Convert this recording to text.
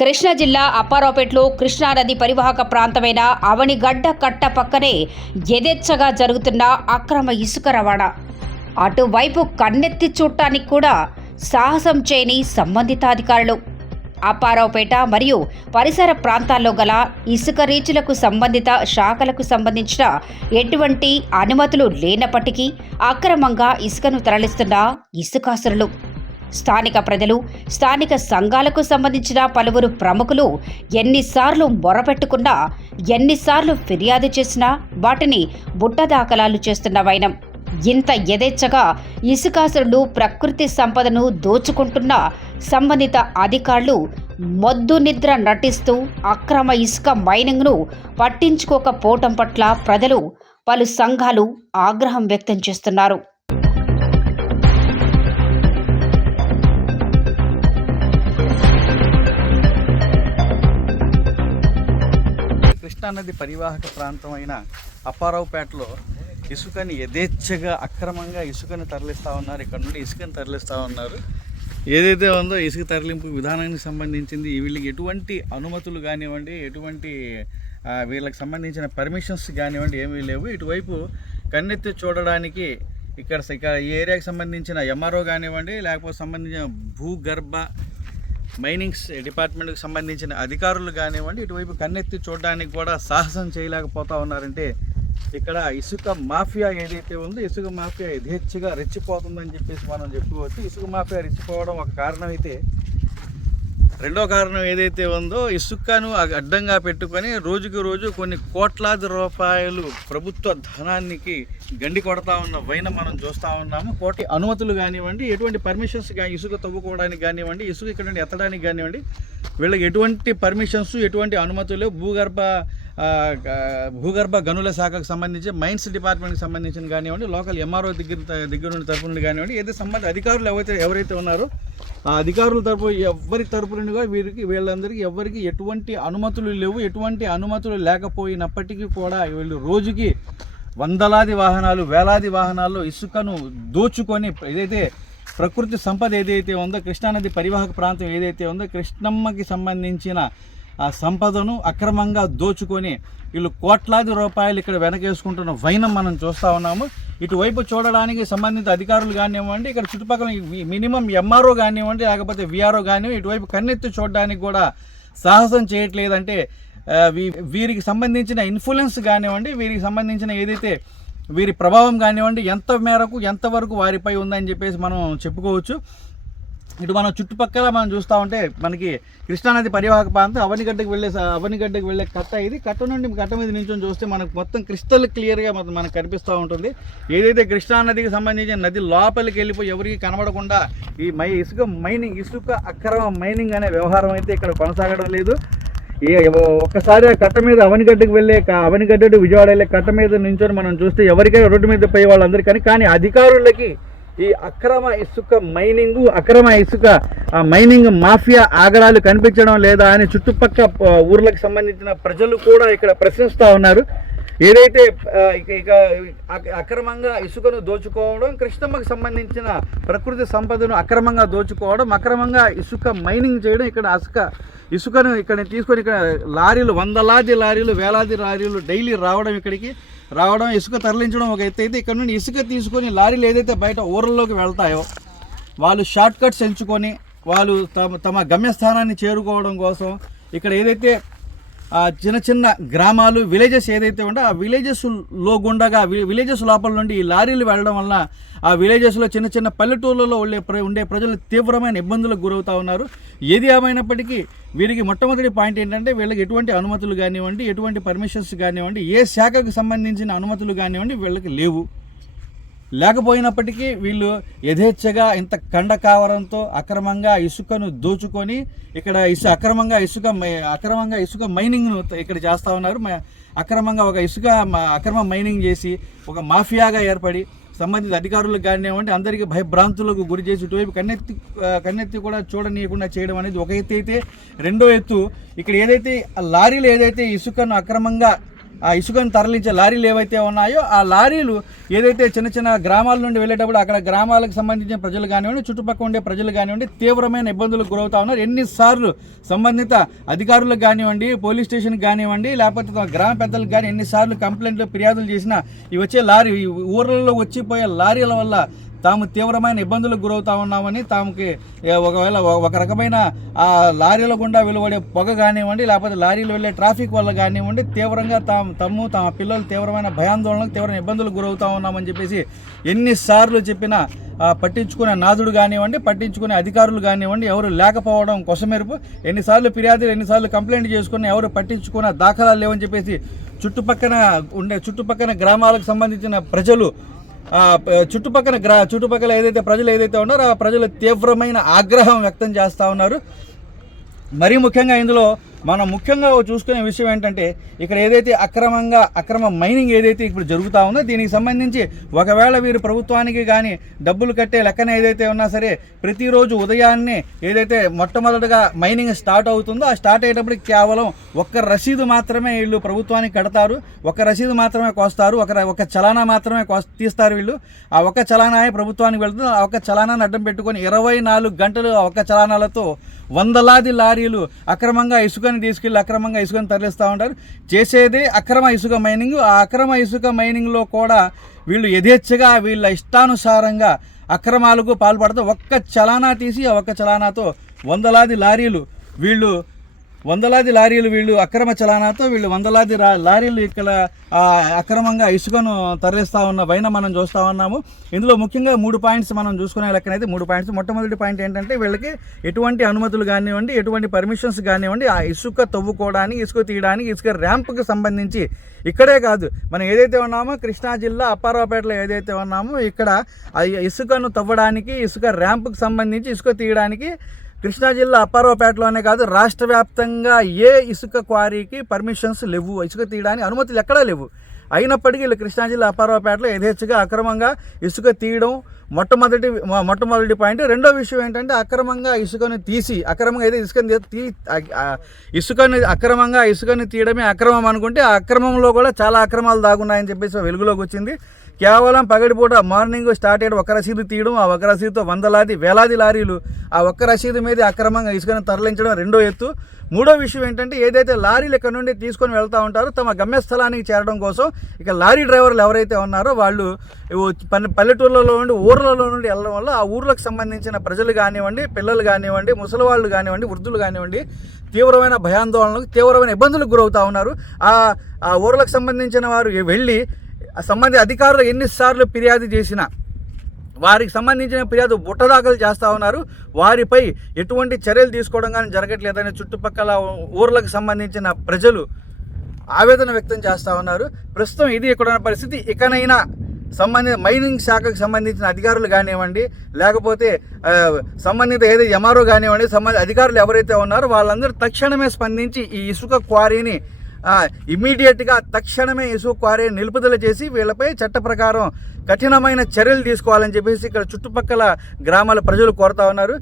కృష్ణా జిల్లా అప్పారావుపేటలో కృష్ణానది పరివాహక ప్రాంతమైన అవనిగడ్డ కట్ట పక్కనే యథేచ్ఛగా జరుగుతున్న అక్రమ ఇసుక రవాణా. అటువైపు కన్నెత్తి చూడటానికి కూడా సాహసం చేయని సంబంధిత అధికారులు అప్పారావుపేట మరియు పరిసర ప్రాంతాల్లో గల ఇసుక రీచులకు సంబంధిత శాఖలకు సంబంధించిన ఎటువంటి అనుమతులు లేనప్పటికీ అక్రమంగా ఇసుకను తరలిస్తున్న ఇసుకాసురులు. స్థానిక ప్రజలు స్థానిక సంఘాలకు సంబంధించిన పలువురు ప్రముఖులు ఎన్నిసార్లు మొరపెట్టుకున్నా ఎన్నిసార్లు ఫిర్యాదు చేసినా వాటిని బుట్ట దాఖలాలు చేస్తున్న వైనం. ఇంత యథేచ్ఛగా ఇసుకాసురులు ప్రకృతి సంపదను దోచుకుంటున్న సంబంధిత అధికారులు మొద్దు నిద్ర నటిస్తూ అక్రమ ఇసుక మైనింగ్ను పట్టించుకోకపోవటం పట్ల ప్రజలు పలు సంఘాలు ఆగ్రహం వ్యక్తం చేస్తున్నారు. కృష్ణానది పరివాహక ప్రాంతం అయిన అప్పారావుపేటలో ఇసుకని యథేచ్ఛగా అక్రమంగా ఇసుకని తరలిస్తూ ఉన్నారు. ఇక్కడ నుండి ఇసుకని తరలిస్తూ ఉన్నారు. ఏదైతే ఉందో ఇసుక తరలింపు విధానానికి సంబంధించింది వీళ్ళకి ఎటువంటి అనుమతులు కానివ్వండి ఎటువంటి వీళ్ళకి సంబంధించిన పర్మిషన్స్ కానివ్వండి ఏమీ లేవు. ఇటువైపు కన్నెత్తి చూడడానికి ఇక్కడ ఇక్కడ ఈ ఏరియాకి సంబంధించిన ఎంఆర్ఓ కానివ్వండి లేకపోతే సంబంధించిన భూగర్భ మైనింగ్స్ డిపార్ట్మెంట్కి సంబంధించిన అధికారులు కానివ్వండి ఇటువైపు కన్నెత్తి చూడడానికి కూడా సాహసం చేయలేకపోతా ఉన్నారంటే ఇక్కడ ఇసుక మాఫియా ఏదైతే ఉందో ఇసుక మాఫియా యథేచ్ఛగా రెచ్చిపోతుందని చెప్పేసి మనం చెప్పుకోవచ్చు. ఇసుక మాఫియా రెచ్చిపోవడం ఒక కారణం అయితే రెండో కారణం ఏదైతే ఉందో ఇసుకను అడ్డంగా పెట్టుకొని రోజుకు రోజు కొన్ని కోట్లాది రూపాయలు ప్రభుత్వ ధనానికి గండి కొడతా ఉన్న వైన మనం చూస్తూ ఉన్నాము. కోటి అనుమతులు కానివ్వండి ఎటువంటి పర్మిషన్స్ కానీ ఇసుక తవ్వుకోవడానికి కానివ్వండి ఇసుక ఇక్కడ నుండి ఎత్తడానికి కానివ్వండి వీళ్ళకి ఎటువంటి పర్మిషన్స్ ఎటువంటి అనుమతులు భూగర్భ భూగర్భ గనుల శాఖకు సంబంధించి మైన్స్ డిపార్ట్మెంట్కి సంబంధించిన కానివ్వండి లోకల్ ఎంఆర్ఓ దగ్గర దగ్గర నుండి తరపు నుండి కానివ్వండి ఏదైతే సంబంధ అధికారులు ఎవరైతే ఎవరైతే ఉన్నారో ఆ అధికారుల తరపు ఎవరి తరపు వీరికి వీళ్ళందరికీ ఎవరికి ఎటువంటి అనుమతులు లేవు. ఎటువంటి అనుమతులు లేకపోయినప్పటికీ కూడా వీళ్ళు రోజుకి వందలాది వాహనాలు వేలాది వాహనాల్లో ఇసుకను దోచుకొని ఏదైతే ప్రకృతి సంపద ఏదైతే ఉందో కృష్ణానది పరివాహక ప్రాంతం ఏదైతే ఉందో కృష్ణమ్మకి సంబంధించిన ఆ సంపదను అక్రమంగా దోచుకొని వీళ్ళు కోట్లాది రూపాయలు ఇక్కడ వెనకేసుకుంటున్న వైనం మనం చూస్తూ ఉన్నాము. ఇటువైపు చూడడానికి సంబంధిత అధికారులు కానివ్వండి ఇక్కడ చుట్టుపక్కల మినిమం ఎంఆర్ఓ కానివ్వండి లేకపోతే విఆర్ఓ కానివ్వండి ఇటువైపు కన్నెత్తి చూడడానికి కూడా సాహసం చేయట్లేదంటే వీ- వీరికి సంబంధించిన ఇన్ఫ్లుయెన్స్ కానివ్వండి వీరికి సంబంధించిన ఏదైతే వీరి ప్రభావం కానివ్వండి ఎంత మేరకు ఎంతవరకు వారిపై ఉందని చెప్పేసి మనం చెప్పుకోవచ్చు. ఇటు మనం చుట్టుపక్కల మనం చూస్తూ ఉంటే మనకి కృష్ణానది పరివాహక ప్రాంతం అవనిగడ్డకు వెళ్ళే అవనిగడ్డకు వెళ్ళే కట్ట ఇది. కట్ట నుండి కట్ట మీద నించొని చూస్తే మనకు మొత్తం క్రిస్టల్ క్లియర్గా మనకు మనకు కనిపిస్తూ ఉంటుంది. ఏదైతే కృష్ణానదికి సంబంధించిన నది లోపలికి వెళ్ళిపోయి ఎవరికి కనబడకుండా ఈ మై ఇసుక మైనింగ్ ఇసుక అక్రమ మైనింగ్ అనే వ్యవహారం అయితే ఇక్కడ కొనసాగడం లేదు. ఒక్కసారి ఆ కట్ట మీద అవనిగడ్డకు వెళ్ళే అవనిగడ్డ విజయవాడ వెళ్ళే కట్ట మీద నుంచొని మనం చూస్తే ఎవరికైనా రోడ్డు మీద పోయే వాళ్ళందరికీ కానీ అధికారులకి ఈ అక్రమ ఇసుక మైనింగ్ అక్రమ ఇసుక మైనింగ్ మాఫియా ఆగడాలు కనిపించడం లేదా అని చుట్టుపక్క ఊర్లకు సంబంధించిన ప్రజలు కూడా ఇక్కడ ప్రశ్నిస్తూ ఉన్నారు. ఏదైతే ఇక అక- అక్రమంగా ఇసుకను దోచుకోవడం కృష్ణమ్మకు సంబంధించిన ప్రకృతి సంపదను అక్రమంగా దోచుకోవడం అక్రమంగా ఇసుక మైనింగ్ చేయడం ఇక్కడ అసుక ఇసుకను ఇక్కడ తీసుకొని ఇక్కడ లారీలు వందలాది లారీలు వేలాది లారీలు డైలీ రావడం ఇక్కడికి. రావడం ఇసుక తరలించడం ఒక ఎత్తు అయితే ఇక్కడ నుండి ఇసుక తీసుకొని లారీలు ఏదైతే బయట ఊర్లలోకి వెళ్తాయో వాళ్ళు షార్ట్ కట్స్ ఎంచుకొని వాళ్ళు తమ తమ గమ్యస్థానాన్ని చేరుకోవడం కోసం ఇక్కడ ఏదైతే చిన్న చిన్న గ్రామాలు విలేజెస్ ఏదైతే ఉందో ఆ విలేజెస్లో గుండగా విలేజెస్ లోపల నుండి ఈ లారీలు వెళ్ళడం వలన ఆ విలేజెస్లో చిన్న చిన్న పల్లెటూర్లలో ఉండే ప్ర- ఉండే ప్రజలు తీవ్రమైన ఇబ్బందులకు గురవుతూ ఉన్నారు. ఏది ఏమైనప్పటికీ వీరికి మొట్టమొదటి పాయింట్ ఏంటంటే వీళ్ళకి ఎటువంటి అనుమతులు కానివ్వండి ఎటువంటి పర్మిషన్స్ కానివ్వండి ఏ శాఖకు సంబంధించిన అనుమతులు కానివ్వండి వీళ్ళకి లేవు. లేకపోయినప్పటికీ వీళ్ళు యథేచ్ఛగా ఇంత కండ కావడంతో అక్రమంగా ఇసుకను దోచుకొని ఇక్కడ ఇసు అక్రమంగా ఇసుక అక్రమంగా ఇసుక మైనింగ్ను ఇక్కడ చేస్తూ ఉన్నారు. మ- అక్రమంగా ఒక ఇసుక అక్రమ మైనింగ్ చేసి ఒక మాఫియాగా ఏర్పడి సంబంధిత అధికారులకు కానివ్వండి అందరికీ భయభ్రాంతులకు గురి చేసి ఇటువైపు కన్నెత్తి కన్నెత్తి కూడా చూడనీయకుండా చేయడం అనేది ఒక ఎత్తు అయితే రెండో ఎత్తు. ఇక్కడ ఏదైతే ఆ లారీలు ఏదైతే ఇసుకను అక్రమంగా ఆ ఇసుకను తరలించే లారీలు ఏవైతే ఉన్నాయో ఆ లారీలు ఏదైతే చిన్న చిన్న గ్రామాల నుండి వెళ్ళేటప్పుడు అక్కడ గ్రామాలకు సంబంధించిన ప్రజలు కానివ్వండి చుట్టుపక్కల ఉండే ప్రజలు కానివ్వండి తీవ్రమైన ఇబ్బందులకు గురవుతా ఉన్నారు. ఎన్నిసార్లు సంబంధిత అధికారులకు కానివ్వండి పోలీస్ స్టేషన్కి కానివ్వండి లేకపోతే గ్రామ పెద్దలకు కానీ ఎన్నిసార్లు కంప్లైంట్లు ఫిర్యాదులు చేసినా ఈ వచ్చే లారీ ఊర్లలో వచ్చిపోయే లారీల వల్ల తాము తీవ్రమైన ఇబ్బందులకు గురవుతా ఉన్నామని తాముకి ఒకవేళ ఒక- రకమైన ఆ లారీల గుండా వెలువడే పొగ కానివ్వండి లేకపోతే లారీలు వెళ్ళే ట్రాఫిక్ వల్ల కానివ్వండి తీవ్రంగా తాము తమ్ము తమ పిల్లలు తీవ్రమైన భయాందోళనకు తీవ్రమైన ఇబ్బందులకు గురవుతా ఉన్నామని చెప్పేసి ఎన్నిసార్లు చెప్పినా పట్టించుకునే నాదుడు కానివ్వండి పట్టించుకునే అధికారులు కానివ్వండి ఎవరు లేకపోవడం కొసమెరుపు ఎన్నిసార్లు ఫిర్యాదులు ఎన్నిసార్లు కంప్లైంట్ చేసుకుని ఎవరు పట్టించుకున్న దాఖలాలు లేవని చెప్పేసి చుట్టుపక్కన ఉండే చుట్టుపక్కన గ్రామాలకు సంబంధించిన ప్రజలు చుట్టుపక్కల గ్రా చుట్టుపక్కల ఏదైతే ప్రజలు ఏదైతే ఉన్నారో ఆ ప్రజలు తీవ్రమైన ఆగ్రహం వ్యక్తం చేస్తూ ఉన్నారు. మరీ ముఖ్యంగా ఇందులో మనం ముఖ్యంగా చూసుకునే విషయం ఏంటంటే ఇక్కడ ఏదైతే అక్రమంగా అక్రమ మైనింగ్ ఏదైతే ఇప్పుడు జరుగుతూ ఉందో దీనికి సంబంధించి ఒకవేళ వీరు ప్రభుత్వానికి కానీ డబ్బులు కట్టే లెక్కన ఏదైతే ఉన్నా సరే ప్రతిరోజు ఉదయాన్నే ఏదైతే మొట్టమొదటిగా మైనింగ్ స్టార్ట్ అవుతుందో ఆ స్టార్ట్ అయ్యేటప్పటికి కేవలం ఒక్క రసీదు మాత్రమే వీళ్ళు ప్రభుత్వానికి కడతారు. ఒక రసీదు మాత్రమే కోస్తారు. ఒక ఒక చలానా మాత్రమే కో తీస్తారు వీళ్ళు. ఆ ఒక్క చలానాయే ప్రభుత్వానికి వెళ్తుంది. ఆ ఒక్క చలానాన్ని అడ్డం పెట్టుకొని ఇరవై నాలుగు గంటలు ఆ ఒక్క చలానాలతో వందలాది లారీలు అక్రమంగా ఇసుక ఇసుకని తీసుకెళ్ళి అక్రమంగా ఇసుకని తరలిస్తూ ఉంటారు. చేసేదే అక్రమ ఇసుక మైనింగ్. ఆ అక్రమ ఇసుక మైనింగ్లో కూడా వీళ్ళు యథేచ్ఛగా వీళ్ళ ఇష్టానుసారంగా అక్రమాలకు పాల్పడుతూ ఒక్క చలానా తీసి ఆ ఒక్క చలానాతో వందలాది లారీలు వీళ్ళు వందలాది లారీలు వీళ్ళు అక్రమ చలానాతో వీళ్ళు వందలాది రా లారీలు ఇక్కడ అక్రమంగా ఇసుకను తరలిస్తూ ఉన్న పైన మనం చూస్తూ ఉన్నాము. ఇందులో ముఖ్యంగా మూడు పాయింట్స్ మనం చూసుకునే లెక్కనైతే మూడు పాయింట్స్. మొట్టమొదటి పాయింట్ ఏంటంటే వీళ్ళకి ఎటువంటి అనుమతులు కానివ్వండి ఎటువంటి పర్మిషన్స్ కానివ్వండి ఆ ఇసుక తవ్వుకోవడానికి ఇసుక తీయడానికి ఇసుక ర్యాంప్కి సంబంధించి ఇక్కడే కాదు. మనం ఏదైతే ఉన్నామో కృష్ణా జిల్లా అప్పారావుపేటలో ఏదైతే ఉన్నామో ఇక్కడ ఆ ఇసుకను తవ్వడానికి ఇసుక ర్యాంప్కి సంబంధించి ఇసుక తీయడానికి కృష్ణా జిల్లా అప్పారావుపేటలోనే కాదు రాష్ట్ర వ్యాప్తంగా ఏ ఇసుక క్వారీకి పర్మిషన్స్ లేవు. ఇసుక తీయడానికి అనుమతులు ఎక్కడా లేవు. అయినప్పటికీ వీళ్ళు కృష్ణా జిల్లా అప్పారావుపేటలో యథేచ్ఛగా అక్రమంగా ఇసుక తీయడం మొట్టమొదటి మొట్టమొదటి పాయింట్. రెండో విషయం ఏంటంటే అక్రమంగా ఇసుకను తీసి అక్రమంగా అయితే ఇసుకని తీ- ఇసుకని అక్రమంగా ఇసుకని తీయడమే అక్రమం అనుకుంటే ఆ అక్రమంలో కూడా చాలా అక్రమాలు దాగున్నాయని చెప్పేసి వెలుగులోకి వచ్చింది. కేవలం పగడిపూట మార్నింగ్ స్టార్ట్ అయ్యి ఒక రసీదు తీయడం ఆ ఒక రసీదుతో వందలాది వేలాది లారీలు ఆ ఒక్క రసీదు మీద అక్రమంగా ఇసుకను తరలించడం రెండో ఎత్తు. మూడో విషయం ఏంటంటే ఏదైతే లారీలు ఇక్కడ నుండి తీసుకొని వెళ్తూ ఉంటారో తమ గమ్యస్థలానికి చేరడం కోసం ఇక లారీ డ్రైవర్లు ఎవరైతే ఉన్నారో వాళ్ళు పల్లెటూర్లలో నుండి ఊర్లలో నుండి వెళ్ళడం వల్ల ఆ ఊర్లకు సంబంధించిన ప్రజలు కానివ్వండి పిల్లలు కానివ్వండి ముసలివాళ్ళు కానివ్వండి వృద్ధులు కానివ్వండి తీవ్రమైన భయాందోళనలకు తీవ్రమైన ఇబ్బందులకు గురవుతూ ఉన్నారు. ఆ ఊర్లకు సంబంధించిన వారు వెళ్ళి సంబంధిత అధికారులు ఎన్నిసార్లు ఫిర్యాదు చేసినా వారికి సంబంధించిన ఫిర్యాదు బుట్టదాఖలు చేస్తూ ఉన్నారు. వారిపై ఎటువంటి చర్యలు తీసుకోవడం కానీ జరగట్లేదని చుట్టుపక్కల ఊర్లకు సంబంధించిన ప్రజలు ఆవేదన వ్యక్తం చేస్తూ ఉన్నారు. ప్రస్తుతం ఇది ఇక్కడ ఉన్న పరిస్థితి. ఇకనైనా సంబంధిత మైనింగ్ శాఖకు సంబంధించిన అధికారులు కానివ్వండి లేకపోతే సంబంధిత ఏదో ఎంఆర్ఓ కానివ్వండి సంబంధిత అధికారులు ఎవరైతే ఉన్నారో వాళ్ళందరూ తక్షణమే స్పందించి ఈ ఇసుక క్వారీని ఇమీడియట్గా తక్షణమే ఇసుక నిలుపుదల చేసి వీళ్ళపై చట్ట ప్రకారం కఠినమైన చర్యలు తీసుకోవాలని చెప్పేసి ఇక్కడ చుట్టుపక్కల గ్రామాల ప్రజలు కోరుతా ఉన్నారు.